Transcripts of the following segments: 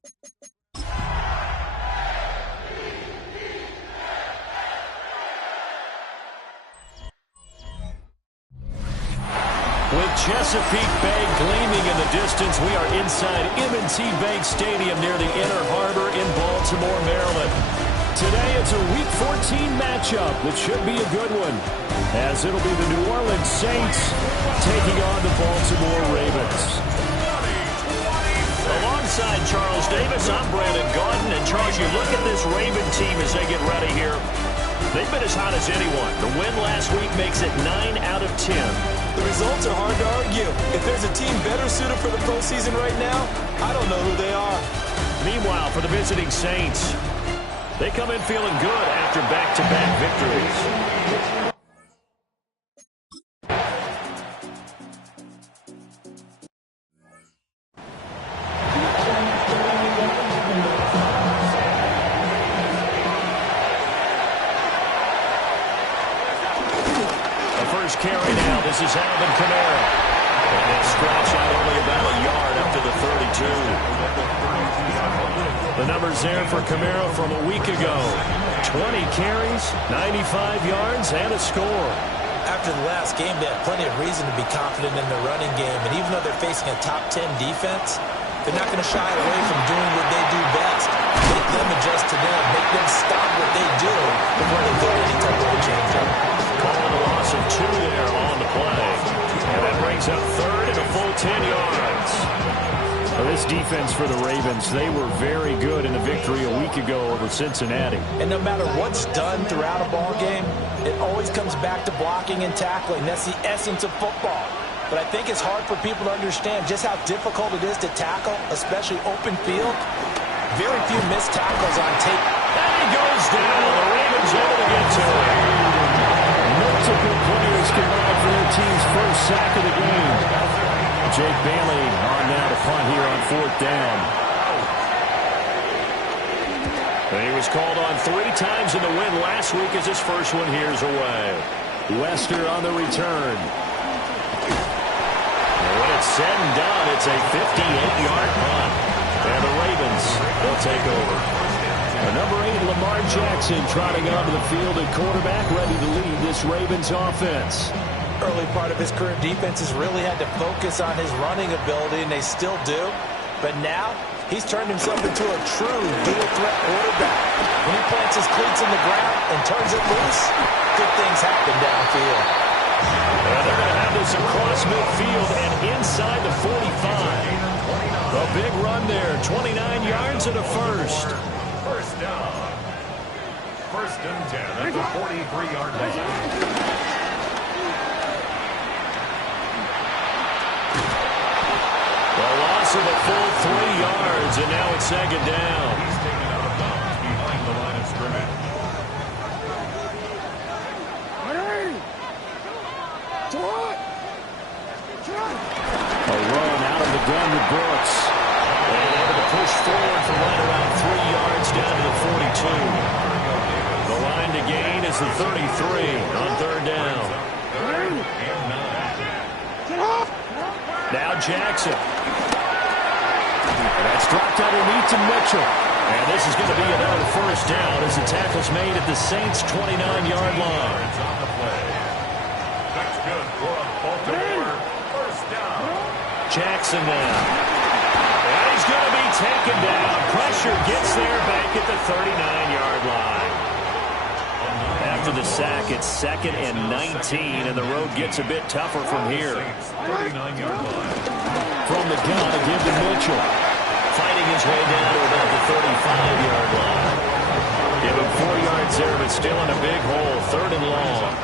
With Chesapeake Bay gleaming in the distance, we are inside M&T Bank Stadium near the Inner Harbor in Baltimore, Maryland. Today it's a Week 14 matchup that should be a good one, as it'll be the New Orleans Saints taking on the Baltimore Ravens. Alongside Charles Davis, I'm Brandon Gaudin. And Charles, you look at this Raven team as they get ready here. They've been as hot as anyone. The win last week makes it 9 out of 10. The results are hard to argue. If there's a team better suited for the postseason right now, I don't know who they are. Meanwhile, for the visiting Saints, they come in feeling good after back-to-back victories. Carry now. This is Alvin Kamara. And they scratch out only about a yard up to the 32. The numbers there for Kamara from a week ago. 20 carries, 95 yards, and a score. After the last game, they have plenty of reason to be confident in their running game. And even though they're facing a top 10 defense, they're not going to shy away from doing what they do best. Make them adjust to them. Make them stop what they do before they throw any type of a change-up. Calling a loss of 2 there on the play. And that brings up third and a full 10 yards. Well, this defense for the Ravens, they were very good in the victory a week ago over Cincinnati. And no matter what's done throughout a ball game, it always comes back to blocking and tackling. That's the essence of football. But I think it's hard for people to understand just how difficult it is to tackle, especially open field. Very few missed tackles on tape. And he goes down. The Ravens able to get to him. Multiple players combined for their team's first sack of the game. Jake Bailey on now to punt here on 4th down. And he was called on 3 times in the win last week as his first one here's away. Wester on the return. And when it's said and done, it's a 58-yard punt. And the Ravens will take over. Number 8, Lamar Jackson, trotting onto the field at quarterback, ready to lead this Ravens offense. Early part of his career, defense has really had to focus on his running ability, and they still do. But now, he's turned himself into a true dual-threat quarterback. When he plants his cleats in the ground and turns it loose, good things happen downfield. They're going to have this across midfield and inside the 45. A big run there, 29 yards and a first. First down. 1st and 10 at the 43-yard line. The loss of a full 3 yards, and now it's 2nd down. He's taken out of bounds behind the line of scrimmage. A run out of the gun with Brooks. And able to push forward for right around 3 yards down to the 42. The line to gain is the 33 on 3rd down. Now Jackson. And that's dropped underneath to Mitchell. And this is going to be another 1st down as the tackle's made at the Saints' 29-yard line. That's good for a Baltimore 1st down. Jackson now. And he's going to be taken down. Pressure gets there back at the 39-yard line. After the sack, it's 2nd and 19, and the road gets a bit tougher from here. 39-yard line. From the gun, a give to Mitchell. Fighting his way down to about the 35-yard line. Give him 4 yards there, but still in a big hole. 3rd and long.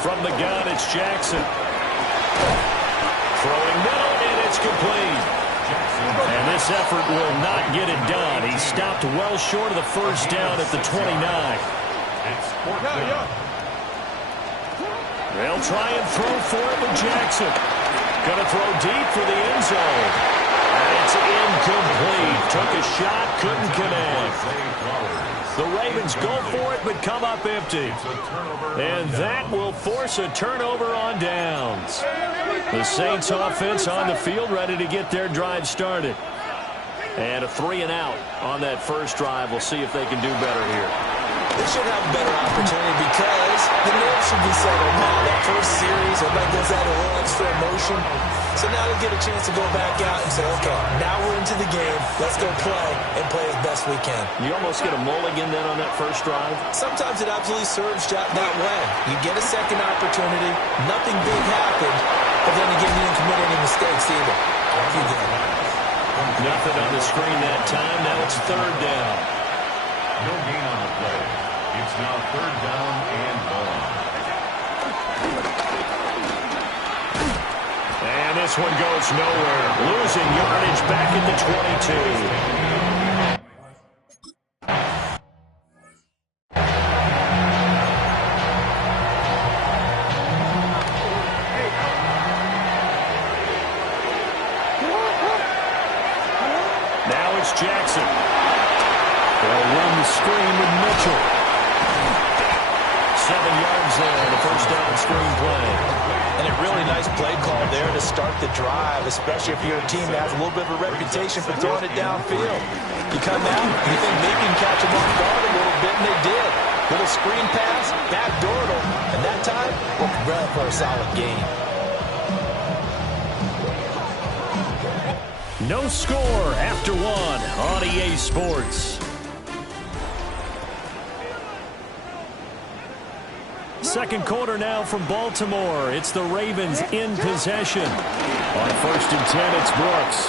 From the gun, it's Jackson. Throwing middle, and it's complete. And this effort will not get it done. He stopped well short of the 1st down at the 29. They'll try and throw for it with Jackson. Going to throw deep for the end zone. It's incomplete. Took a shot, couldn't connect. The Ravens go for it, but come up empty. And that will force a turnover on downs. The Saints offense on the field, ready to get their drive started. And a 3-and-out on that first drive. We'll see if they can do better here. They should have a better opportunity because the nerves should be settled now. That first series, everybody goes out a little extra emotion. So now they get a chance to go back out and say, okay, now we're into the game. Let's go play and play as best we can. You almost get a mulligan then on that first drive? Sometimes it absolutely serves that way. You get a second opportunity. Nothing big happened. But then again, you didn't commit any mistakes either. You did. Nothing on the screen that time. Now it's third down. No gain on the play. It's now third down and 1. And this one goes nowhere. Losing yardage back at the 22. Jackson. They'll run the screen with Mitchell. 7 yards there on the first down screen play. And a really nice play call there to start the drive, especially if you're a team that has a little bit of a reputation for throwing it downfield. You come out, you think maybe you can catch them off guard a little bit, and they did. Little screen pass, backdoored them, and that time, worked well for a solid gain. No score after one on EA Sports. Second quarter now from Baltimore. It's the Ravens in possession. On 1st and 10, it's Brooks.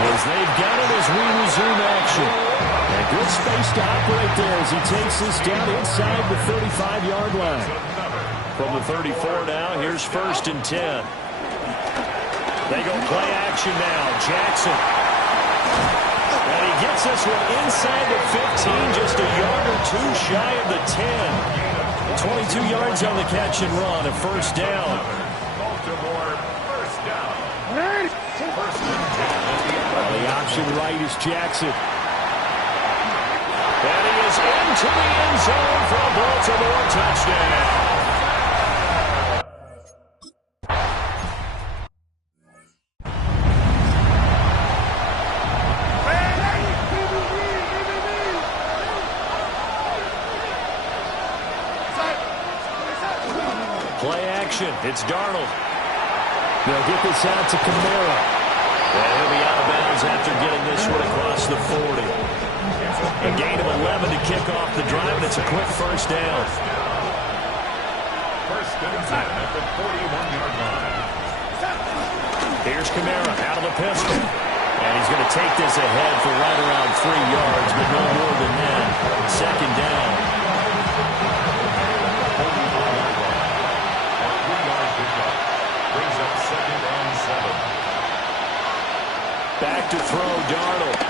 As they've got it as we resume action. A good space to operate there as he takes this down inside the 35-yard line. From the 34 now, here's 1st and 10. They go play action now. Jackson. And he gets this one inside the 15, just a yard or two shy of the 10. 22 yards on the catch and run, a first down. Baltimore, first down. Well, the option right is Jackson. And he is into the end zone for a Baltimore touchdown. It's Darnold. They'll get this out to Kamara. And he'll be out of bounds after getting this one across the 40. A gain of 11 to kick off the drive, and it's a quick first down. First and 10 at the 41-yard line. Here's Kamara out of the pistol. And he's going to take this ahead for right around 3 yards, but no more than that. Second down. Back to throw, Darnold.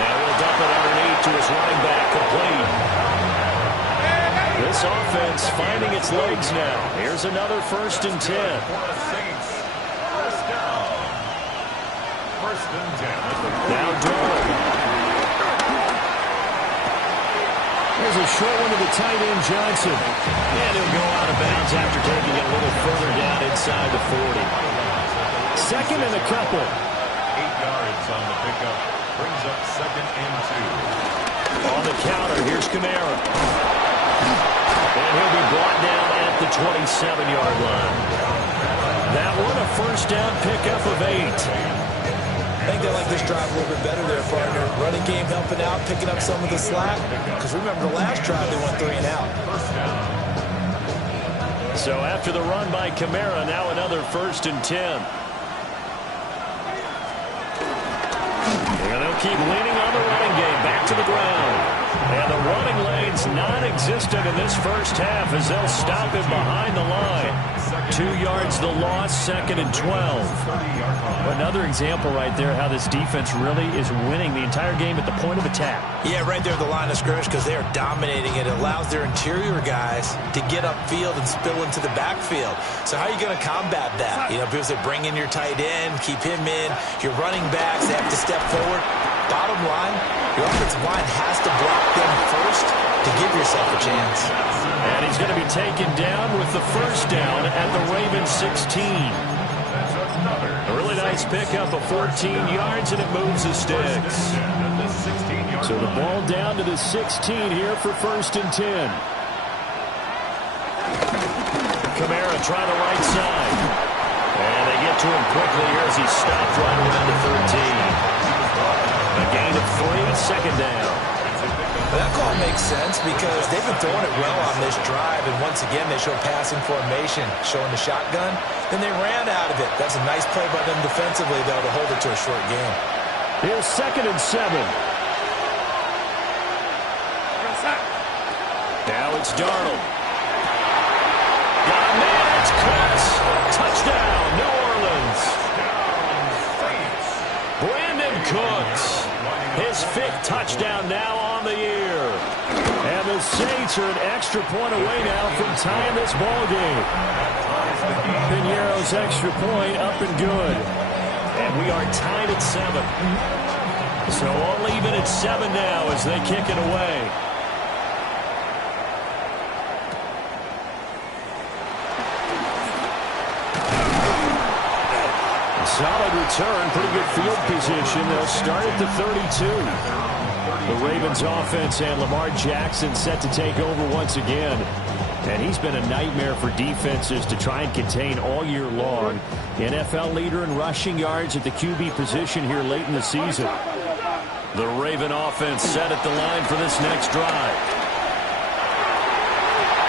Now he'll dump it underneath to his running back, complete. This offense finding its legs now. Here's another 1st and 10. First down. 1st and 10. Now Darnold. There's a short one to the tight end, Johnson. And he'll go out of bounds after taking it a little further down inside the 40. Second and a couple. 8 yards on the pickup. Brings up 2nd and 2. On the counter, here's Kamara. And he'll be brought down at the 27-yard line. That one a first down pickup of 8. I think they like this drive a little bit better there, partner. Running game helping out, picking up some of the slack. Because remember the last drive they went 3 and out. First down. So after the run by Kamara, now another 1st and 10. And they'll keep leaning on the running game. Back to the ground. And the running lane's non-existent in this first half as they'll stop him behind the line. 2 2 yards the loss, 2nd and 12. Another example right there how this defense really is winning the entire game at the point of attack. Yeah, right there at the line of scrimmage because they are dominating it. It allows their interior guys to get upfield and spill into the backfield. So how are you going to combat that? You know, people say bring in your tight end, keep him in. Your running backs, they have to step forward. Bottom line, your offensive line has to block them first to give yourself a chance. And he's going to be taken down with the first down at the Ravens 16. A really nice pickup of 14 yards, and it moves the sticks. So the ball down to the 16 here for 1st and 10. Kamara trying the right side. And they get to him quickly here as he stopped right around the 13. A gain of 3, 2nd down. That call makes sense because they've been throwing it well on this drive, and once again they show passing formation, showing the shotgun. Then they ran out of it. That's a nice play by them defensively, though, to hold it to a short game. Here's 2nd and 7. Now it's Darnold. Got a man, it's Cooks. Touchdown, New Orleans. Brandon Cooks. His 5th touchdown now on the year. And the Saints are an extra point away now from tying this ball game. Piñeiro's extra point up and good. And we are tied at 7. So all even at 7 now as they kick it away. Solid return, pretty good field position. They'll start at the 32. The Ravens offense and Lamar Jackson set to take over once again. And he's been a nightmare for defenses to try and contain all year long. NFL leader in rushing yards at the QB position here late in the season. The Raven offense set at the line for this next drive.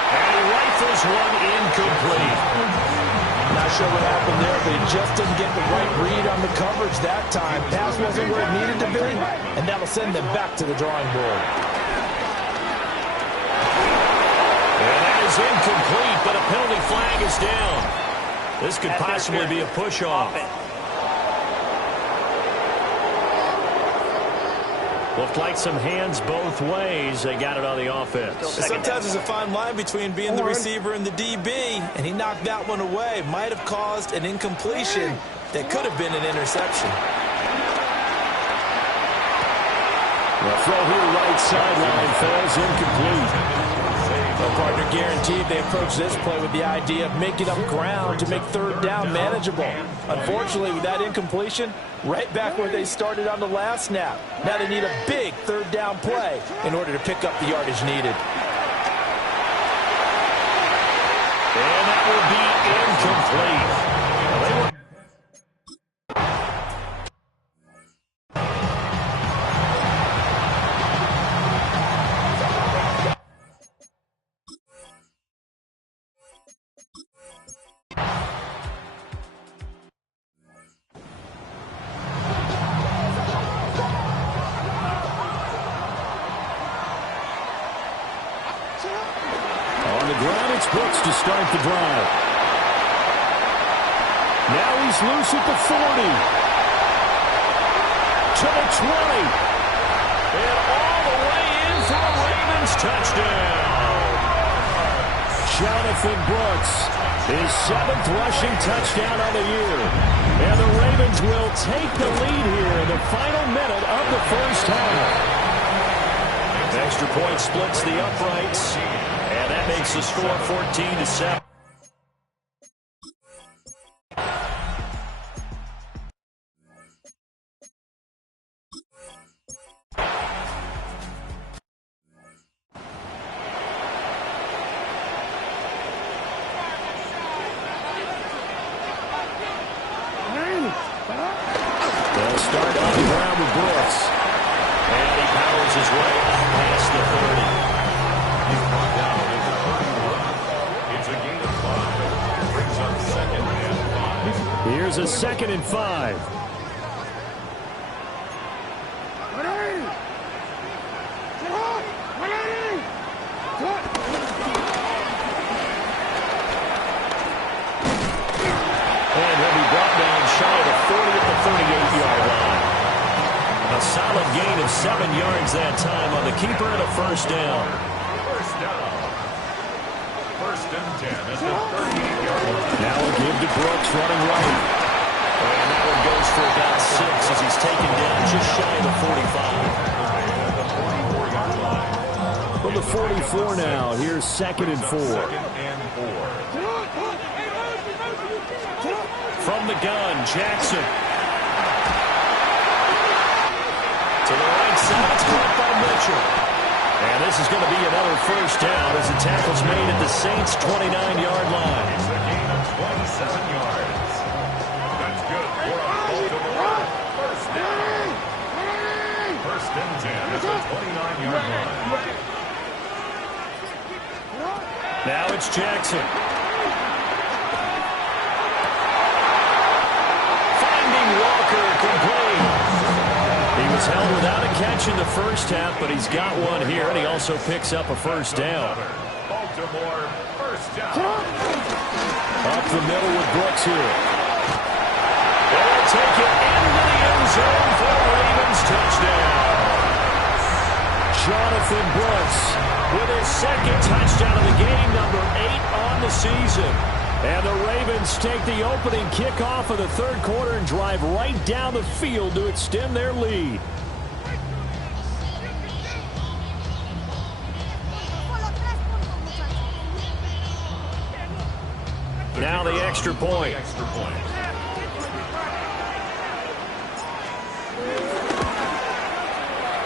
And he rifles one incomplete. Not sure what happened there, but he just didn't get the right read on the coverage that time. Pass wasn't where it needed to be, and that'll send them back to the drawing board. And that is incomplete, but a penalty flag is down. This could possibly be a push-off. Looked like some hands both ways. They got it on the offense. Sometimes there's a fine line between being the receiver and the DB, and he knocked that one away. Might have caused an incompletion that could have been an interception. The throw here right sideline falls incomplete. The partner guaranteed they approach this play with the idea of making up ground to make 3rd down manageable. Unfortunately, with that incompletion, right back where they started on the last snap. Now they need a big 3rd down play in order to pick up the yardage needed. And that will be incomplete. Brooks to start the drive. Now he's loose at the 40. To the 20. And all the way in for a Ravens touchdown. Jonathan Brooks, his 7th rushing touchdown on the year. And the Ravens will take the lead here in the final minute of the first half. Extra point splits the uprights. And that makes the score 14-7. They'll start on the ground with Brooks. And he powers his way past the 30. Here's a 2nd and 5. solid gain of 7 yards that time on the keeper and a first down. First down. First and 10 at the 38-yard line. Now a give to Brooks running right. And that one goes for about 6 as he's taken down just shy of the 45. From the 44 now, here's 2nd and 4. From the gun, Jackson. To the right side, it's caught by Mitchell. And this is going to be another first down as the tackle's made at the Saints' 29-yard line. It's a gain of 27 yards. That's good for a Baltimore first down. First and 10 at the 29-yard line. Now it's Jackson. Finding Walker complete. He was held without a catch in the first half, but he's got one here, and he also picks up a first down. Baltimore first down. Up the middle with Brooks here. They'll take it into the end zone for the Ravens touchdown. Jonathan Brooks with his 2nd touchdown of the game, number 8 on the season. And the Ravens take the opening kickoff of the 3rd quarter and drive right down the field to extend their lead. Now the extra point.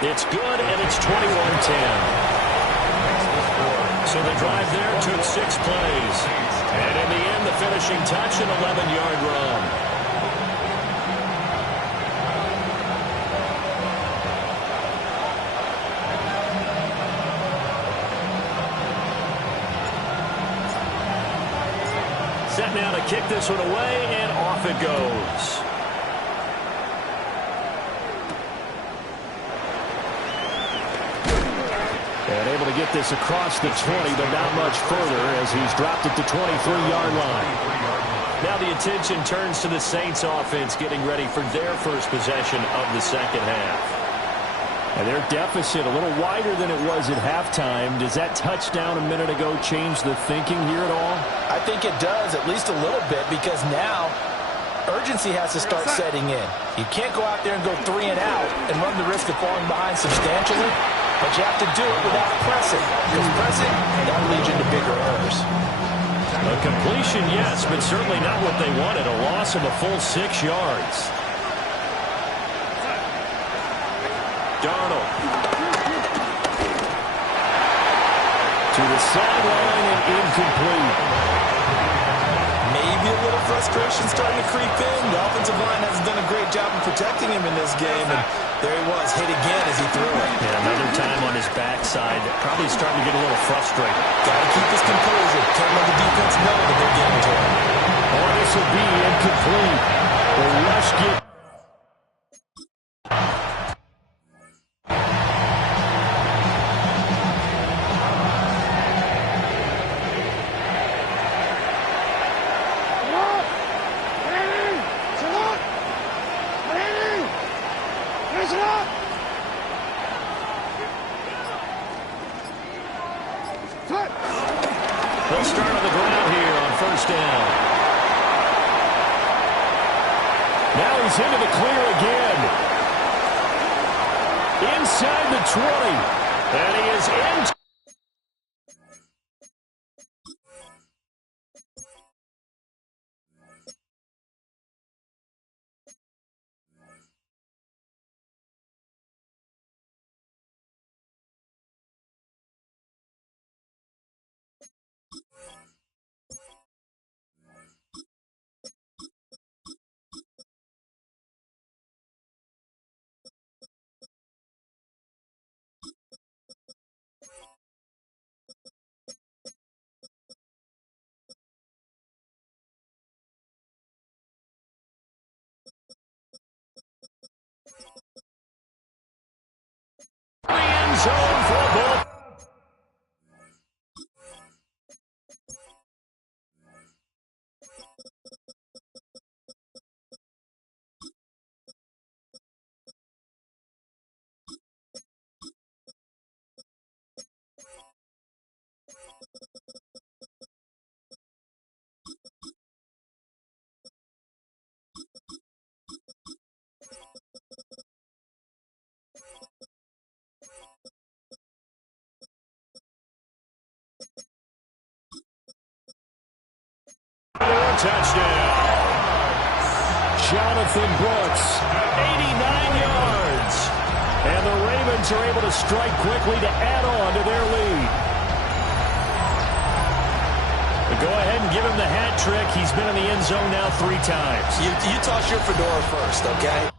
It's good, and it's 21-10. So the drive there took 6 plays. And in the end, the finishing touch, an 11-yard run. Set now to kick this one away, and off it goes. And able to get this across the 20, but not much further as he's dropped it to 23-yard line. Now the attention turns to the Saints offense getting ready for their first possession of the second half. And their deficit a little wider than it was at halftime. Does that touchdown a minute ago change the thinking here at all? I think it does, at least a little bit, because now urgency has to start setting in. You can't go out there and go 3 and out and run the risk of falling behind substantially, but you have to do it without pressing. Because pressing, that'll lead you into bigger errors. A completion, yes, but certainly not what they wanted. A loss of a full 6 yards. Darnold. To the sideline and incomplete. Maybe a little frustration starting to creep in. The offensive line hasn't done a great job of protecting him in this game, and there he was, hit again as he threw it. Yeah, another time on his backside, probably starting to get a little frustrated. Got to keep his composure. Can't let the defense know that they're getting to him. Or this will be incomplete. The rush get. They'll start on the ground here on first down. Now he's into the clear again. Inside the 20. And he is in. touchdown. Jonathan Brooks, 89 yards. And the Ravens are able to strike quickly to add on to their lead. Go ahead and give him the hat trick. He's been in the end zone now 3 times. You toss your fedora first, okay?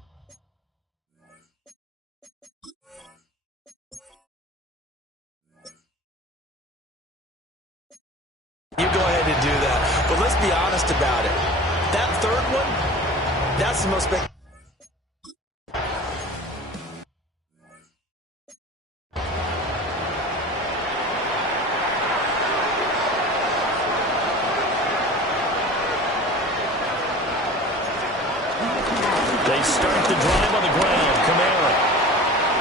You go ahead and do that. But let's be honest about it. That third one, that's the most spectacular. They start the drive on the ground. Kamara.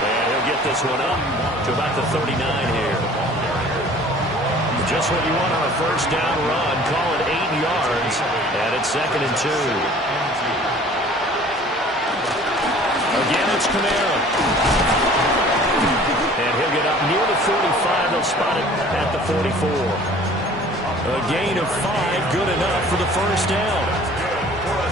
And he'll get this one up to about the 39 here. Just what you want on a first down run. Call it 8 yards. And it's 2nd and 2. Again, it's Kamara. And he'll get up near the 45. They'll spot it at the 44. A gain of 5, good enough for the first down.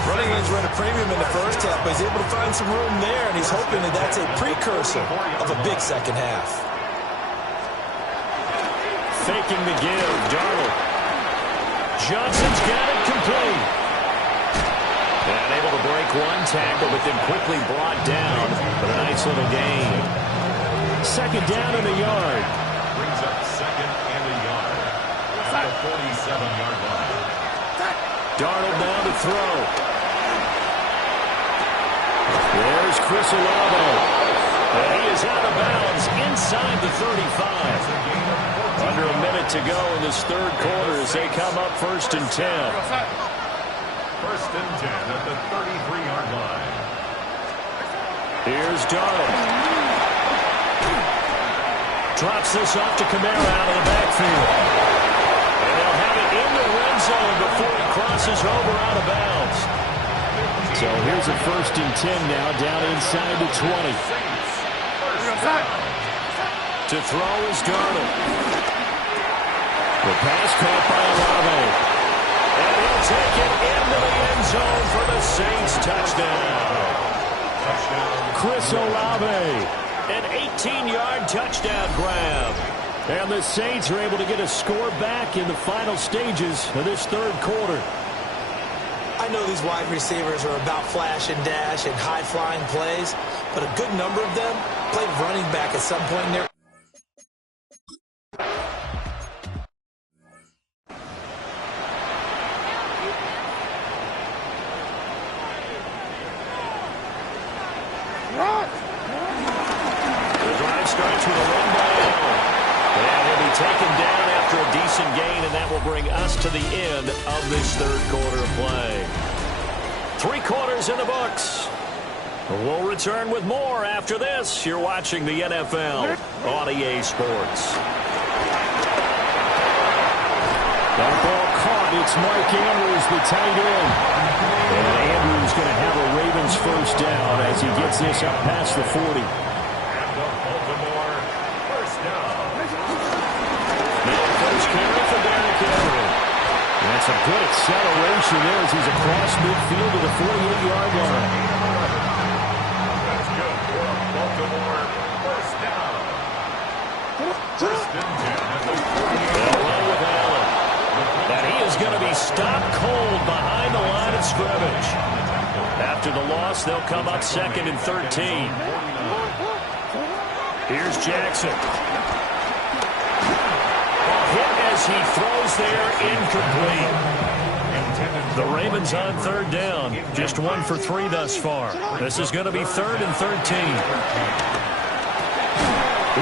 Running games were at a premium in the first half, but he's able to find some room there, and he's hoping that that's a precursor of a big second half. Faking the give, Darnold. Johnson's got it complete. And able to break one tackle, but then quickly brought down. But a nice little gain. 2nd down and a yard. Brings up 2nd and a yard at the 47-yard line. Darnold now to throw. There's Chris Olave. And he is out of bounds inside the 35. Under a minute to go in this third quarter as they come up 1st and 10. 1st and 10 at the 33-yard line. Here's Darnold. Drops this off to Kamara out of the backfield. And they'll have it in the red zone before he crosses over out of bounds. So here's a 1st and 10 now, down inside the 20. To throw is Darnold. The pass caught by Olave. And he'll take it into the end zone for the Saints touchdown. Chris Olave, an 18-yard touchdown grab. And the Saints are able to get a score back in the final stages of this third quarter. I know these wide receivers are about flash and dash and high-flying plays, but a good number of them played running back at some point in their... The drive starts with a run by Allen. And he'll be taken down after a decent gain, and that will bring us to the end of this third quarter of play. 3 quarters in the books. We'll return with more after this. You're watching the NFL on EA Sports. That ball caught. It's Mark Andrews, the tight end. And Andrews going to have a Ravens first down as he gets this up past the 40. And the Baltimore first down. Now first carry for Derrick Henry. And that's a good acceleration there as he's across midfield to the 48-yard line. That's good for a Baltimore first down. 1st and 10 at the 48. They'll run with Allen. And he is going to be stopped cold behind the line of scrimmage. After the loss, they'll come up 2nd and 13. Here's Jackson. Hit as he throws there, incomplete. The Ravens on 3rd down. Just 1 for 3 thus far. This is going to be 3rd and 13.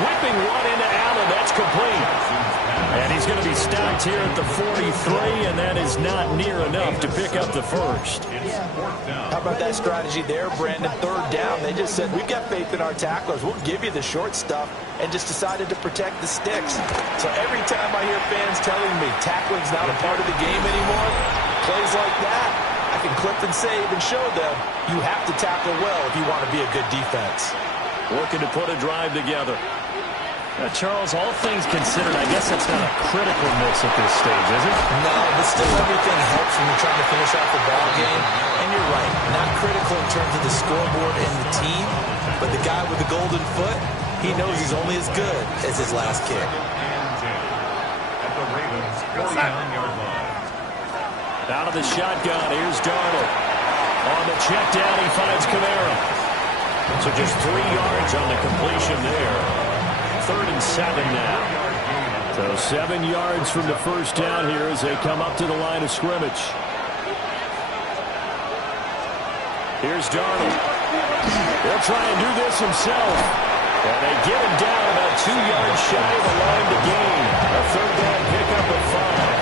Whipping one into Allen. That's complete. And he's going to be stopped here at the 43, and that is not near enough to pick up the first. How about that strategy there, Brandon? 3rd down. They just said, we've got faith in our tacklers. We'll give you the short stuff, and just decided to protect the sticks. So every time I hear fans telling me tackling's not a part of the game anymore, plays like that, I can clip and save and show them you have to tackle well if you want to be a good defense. Looking to put a drive together. Charles, all things considered, I guess that's not a critical miss at this stage, is it? No, but still everything helps when you're trying to finish off the ball game. And you're right, not critical in terms of the scoreboard and the team, but the guy with the golden foot, he knows he's only as good as his last kick. At the Ravens' 49-yard line. Out of the shotgun, here's Darnold. On the check down, he finds Kamara. So just 3 yards on the completion there. 3rd and 7 now. So 7 yards from the first down here as they come up to the line of scrimmage. Here's Darnold. He'll try and do this himself. And they get him down about 2 yards shy of the line to gain. A 3rd down pickup of 5.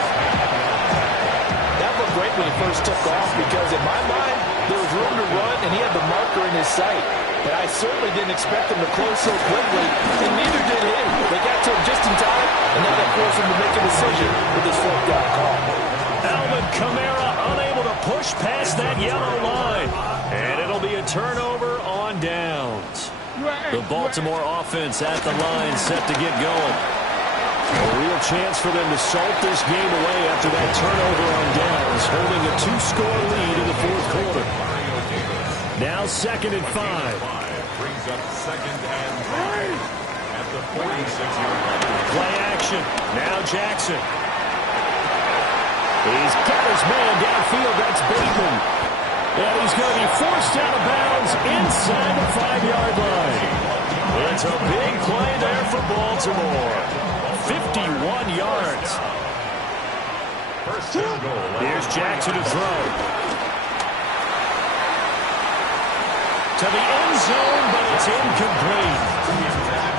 That looked great when he first took off because in my mind, there was room to run and he had the marker in his sight. And I certainly didn't expect him to close so quickly, and neither did he. They got to him just in time, and now that forced him to make a decision with this 4th down call. Alvin Kamara unable to push past that yellow line. And it'll be a turnover on downs. The Baltimore offense at the line set to get going. A real chance for them to salt this game away after that turnover on downs, holding a 2-score lead in the 4th quarter. Now 2nd and 5. Brings up 2nd and 5 at the 46-yard line. Play action. Now Jackson. He's got his man downfield. That's Bateman. And he's going to be forced out of bounds inside the 5-yard line. It's a big play there for Baltimore. 51 yards. First and goal. Here's Jackson to throw. To the end zone, but it's incomplete.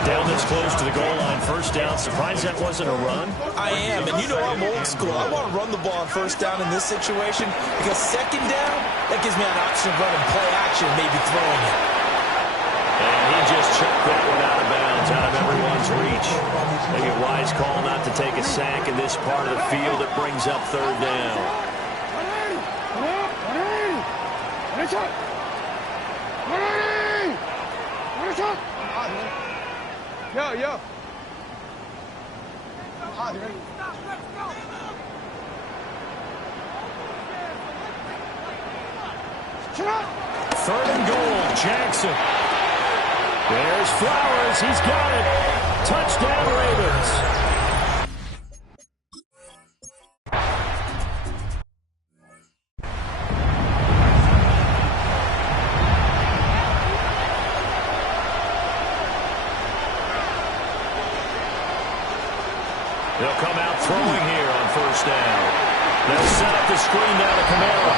Down this close to the goal line, 1st down. Surprised that wasn't a run? I am, and you know I'm old school. I want to run the ball on 1st down in this situation because 2nd down, that gives me an option of running play action, maybe throwing it. And he just chucked that one out of bounds, out of everyone's reach. Maybe a wise call not to take a sack in this part of the field. It brings up 3rd down. Yo. 3rd and goal, Jackson. There's Flowers. He's got it. Touchdown, Ravens. They'll come out throwing here on 1st down. They'll set up the screen down to Kamara.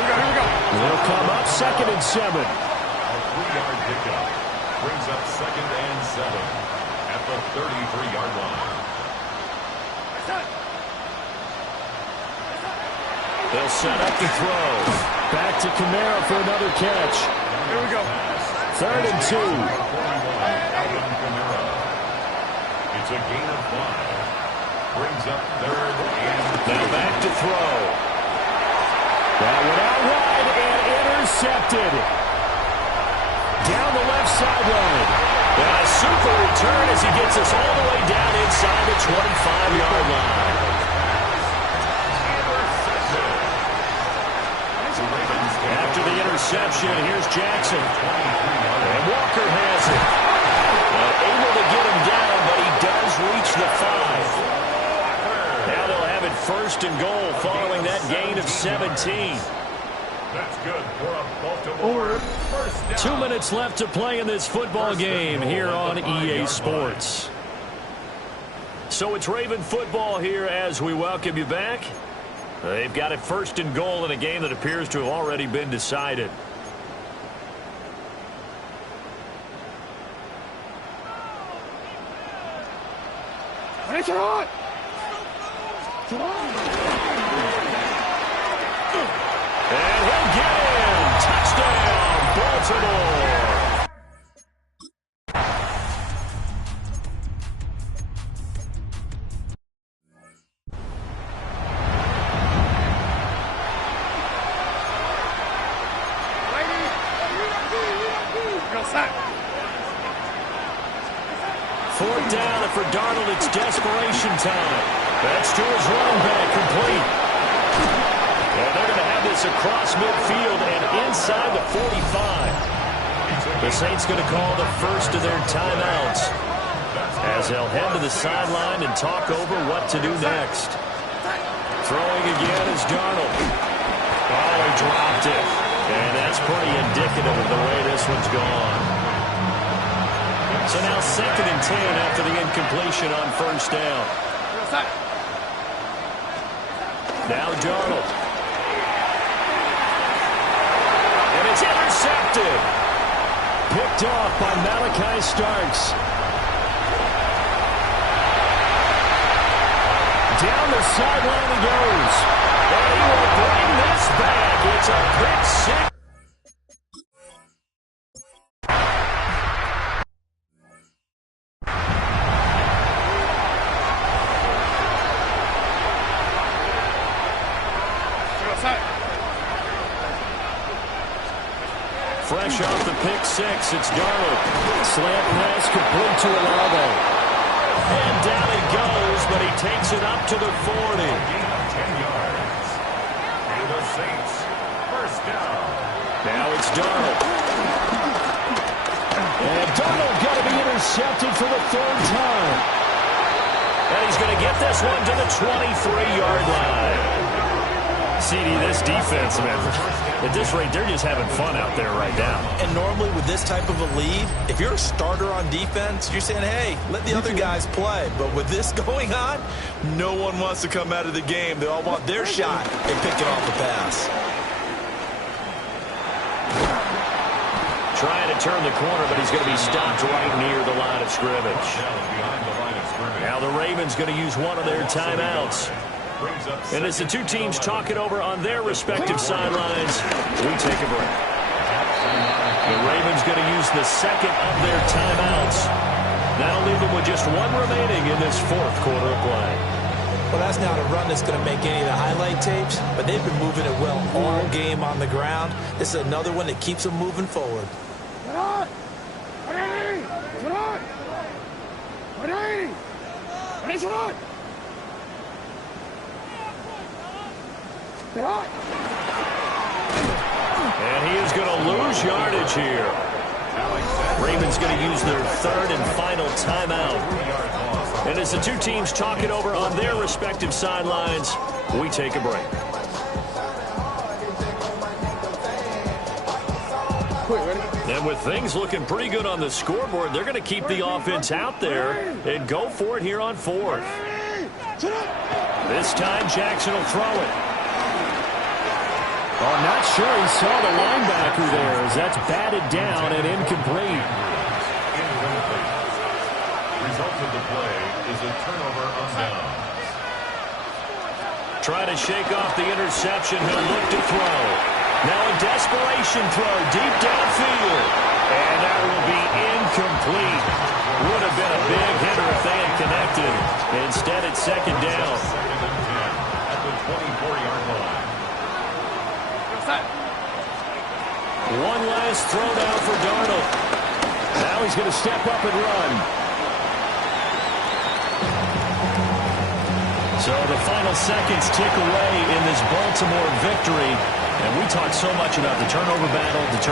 Here we go. They'll come up 2nd and 7. A 3-yard pickup brings up 2nd and 7 at the 33-yard line. They'll set up the throw. Back to Kamara for another catch. Here we go. 3rd and 2. Alvin Kamara. It's a gain of 5. Brings up 3rd and 2. Now back to throw. That one out wide and intercepted. Down the left sideline. And a super return as he gets us all the way down inside the 25-yard line. After the interception, here's Jackson. And Walker has it. Able to get him down, but he does reach the 5. Now they'll have it 1st and goal following that gain of 17. That's good for a Baltimore first down. 2 minutes left to play in this football game here on EA Sports. So it's Raven football here as we welcome you back. They've got it 1st and goal in a game that appears to have already been decided. And he'll get in. Touchdown, Baltimore. 4th down, and for Darnold, it's desperation time. That's to his running back, complete. And they're going to have this across midfield and inside the 45. The Saints going to call the first of their timeouts as they'll head to the sideline and talk over what to do next. Throwing again is Darnold. Oh, he dropped it. And that's pretty indicative of the way this one's gone. So now 2nd and 10 after the incompletion on 1st down. Now Darnold. And it's intercepted. Picked off by Malachi Starks. Down the sideline he goes. And he will bring this back. It's a pick six. Fresh off the pick six, it's Darnold. Slant pass complete to Olave. And down he goes, but he takes it up to the 40. 10 yards. And the Saints, 1st down. Now it's Darnold. And Darnold got to be intercepted for the 3rd time. And he's going to get this one to the 23-yard line. CD, this defense, man, at this rate, they're just having fun out there right now. And normally with this type of a lead, if you're a starter on defense, you're saying, hey, let the other guys play. But with this going on, no one wants to come out of the game. They all want their shot and pick it off the pass. Trying to turn the corner, but he's going to be stopped right near the line of scrimmage. Now the Ravens going to use one of their timeouts. And as the two teams talk it over on their respective sidelines, we take a break. The Ravens going to use the 2nd of their timeouts. That'll leave them with just one remaining in this 4th quarter of play. Well, that's not a run that's going to make any of the highlight tapes, but they've been moving it well all game on the ground. This is another one that keeps them moving forward. And he is going to lose yardage here. Ravens going to use their 3rd and final timeout. And as the two teams talk it over on their respective sidelines, we take a break. And with things looking pretty good on the scoreboard, they're going to keep the offense out there and go for it here on 4th. This time Jackson will throw it. Oh, not sure he saw the linebacker there as that's batted down and incomplete. Result of the play is a turnover on downs. Trying to shake off the interception. He'll look to throw. Now a desperation throw deep downfield. And that will be incomplete. Would have been a big hitter if they had connected. Instead, it's 2nd down. 2nd and 10 at the 24-yard line. One last throw down for Darnold. Now he's going to step up and run. So the final seconds tick away in this Baltimore victory. And we talk so much about the turnover battle, determined